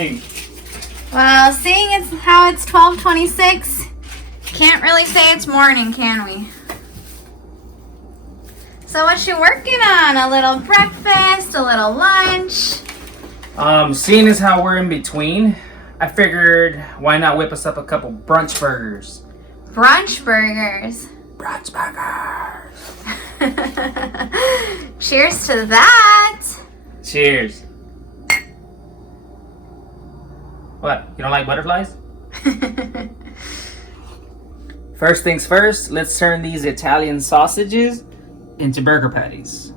morning. Well, seeing it's how it's 12:26, can't really say it's morning, can we? So what you working on? A little breakfast, a little lunch? Seeing as how we're in between, I figured why not whip us up a couple brunch burgers. Brunch burgers. Brunch burgers. Cheers to that. Cheers. What? You don't like butterflies? First things first, let's turn these Italian sausages into burger patties.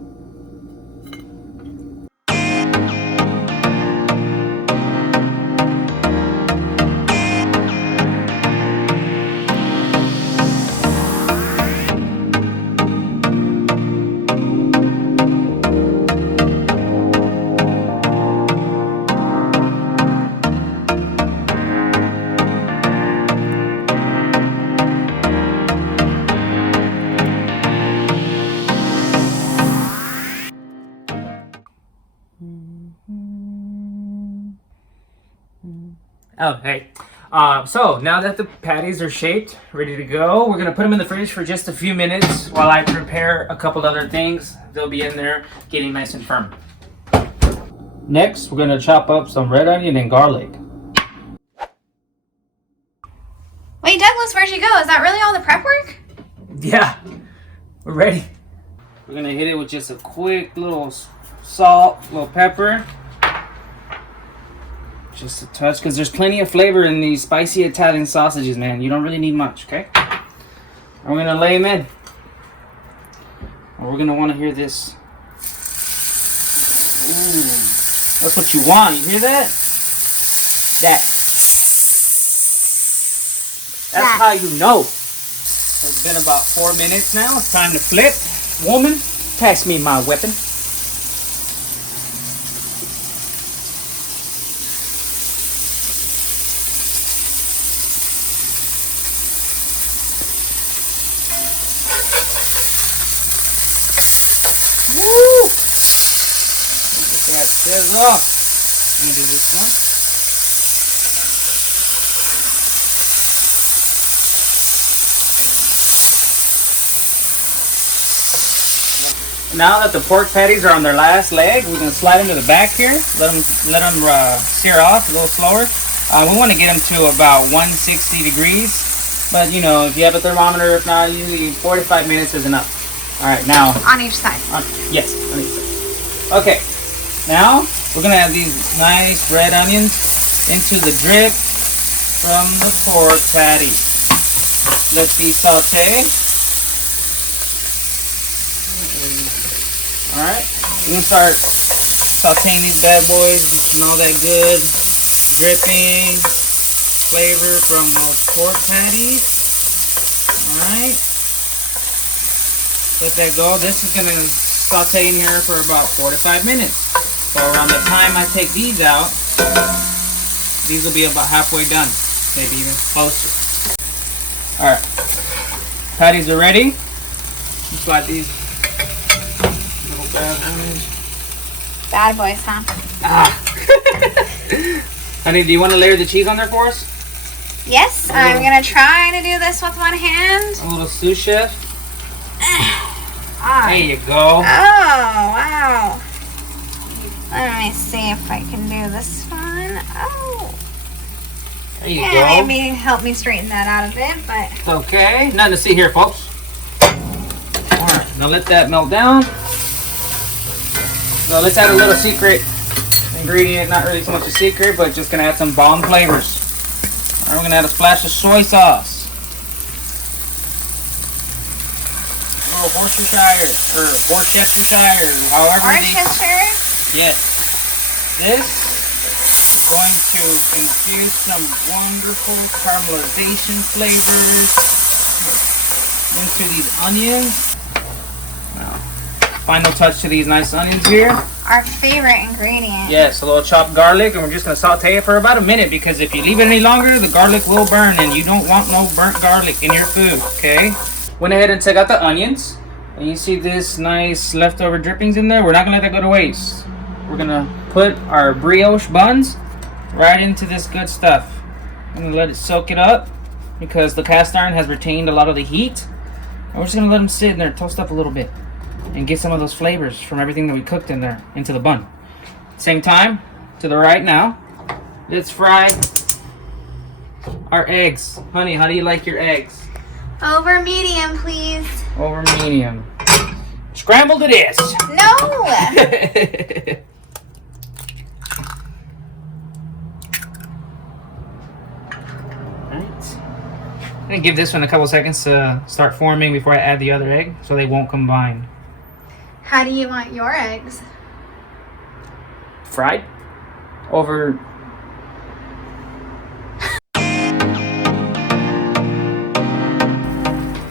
Oh, hey. So now that the patties are shaped, ready to go, we're going to put them in the fridge for just a few minutes while I prepare a couple other things. They'll be in there getting nice and firm. Next, we're going to chop up some red onion and garlic. Wait, Douglas, where'd you go? Is that really all the prep work? Yeah, we're ready. We're going to hit it with just a quick little salt, little pepper. Just a touch, because there's plenty of flavor in these spicy Italian sausages, man. You don't really need much, okay? And we're going to lay them in. And we're going to want to hear this. Ooh, that's what you want. You hear that? That's how you know. It's been about 4 minutes now. It's time to flip. Woman, pass me my weapon. This up. I'm gonna do this one. Now that the pork patties are on their last leg, we're gonna slide them to the back here. Let them sear off a little slower. We want to get them to about 160 degrees, but you know, if you have a thermometer, if not, usually 45 minutes is enough. All right, now On each side. Yes, on each side. Okay. Now, we're going to add these nice red onions into the drip from the pork patty. Let these saute. Alright, we're going to start sauteing these bad boys and all that good dripping flavor from the pork patties. Alright, let that go. This is going to saute in here for about 4 to 5 minutes. So around the time I take these out, these will be about halfway done, maybe even closer. All right, patties are ready. Let's slide these little bad boys. Bad boys, huh? Honey, do you want to layer the cheese on there for us? Yes, I'm gonna try to do this with one hand. A little sous chef. There you go. Oh, wow. Let me see if I can do this one. Oh. There you go. Maybe help me straighten that out a bit, but... It's okay. Nothing to see here, folks. Alright, now let that melt down. So let's add a little secret ingredient. Not really so much a secret, but just going to add some bomb flavors. Alright, we're going to add a splash of soy sauce. Worcestershire, or Worcestershire, however Worcestershire? Yes. This is going to infuse some wonderful caramelization flavors into these onions. Now, final touch to these nice onions here. Our favorite ingredient. Yes, a little chopped garlic, and we're just going to saute it for about a minute, because if you leave it any longer, the garlic will burn, and you don't want no burnt garlic in your food, okay? Went ahead and took out the onions, and you see this nice leftover drippings in there. We're not going to let that go to waste. We're going to put our brioche buns right into this good stuff. I'm gonna let it soak it up because the cast iron has retained a lot of the heat. And we're just gonna let them sit in there, toast up a little bit, and get some of those flavors from everything that we cooked in there into the bun. Same time, to the right now, let's fry our eggs. Honey, how do you like your eggs? Over medium, please. Over medium. Scrambled it is. No! Alright. I'm gonna give this one a couple seconds to start forming before I add the other egg so they won't combine. How do you want your eggs? Fried? Over.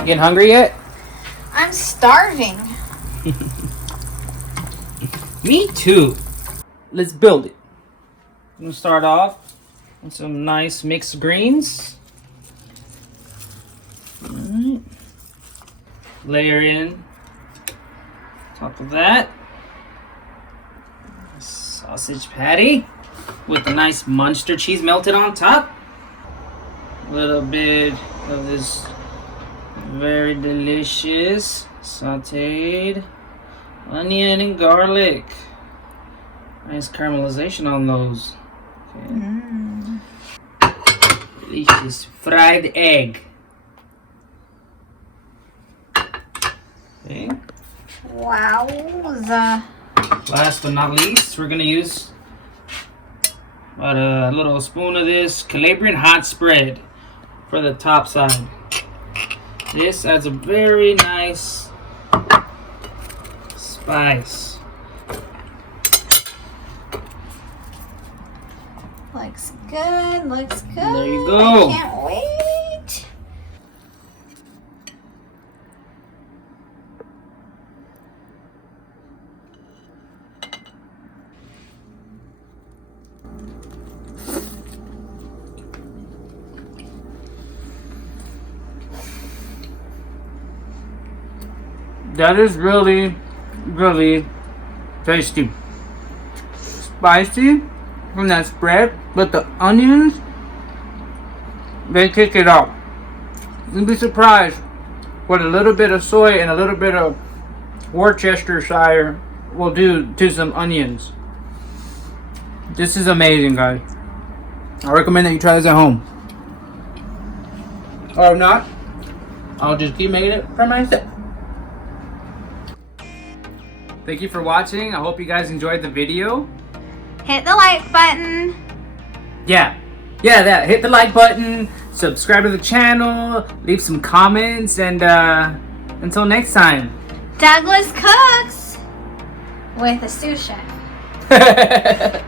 Getting hungry yet? I'm starving. Me too. Let's build it. I'm gonna start off with some nice mixed greens. Alright. Layer in top of that sausage patty with a nice Muenster cheese melted on top. A little bit of this very delicious sauteed onion and garlic. Nice caramelization on those. Okay. Delicious fried egg. Okay. Wowza. Last but not least, we're gonna use about a little spoon of this Calabrian hot spread for the top side. This adds a very nice spice. Looks good, looks good. There you go. I can't wait. That is really, really tasty. Spicy from that spread, but the onions, they kick it out. You'd be surprised what a little bit of soy and a little bit of Worcestershire will do to some onions. This is amazing, guys. I recommend that you try this at home. Or if not, I'll just keep making it for myself. Thank you for watching. I hope you guys enjoyed the video. Hit the like button. Yeah, that. Hit the like button, subscribe to the channel, leave some comments, and until next time. Douglas cooks with a sous chef.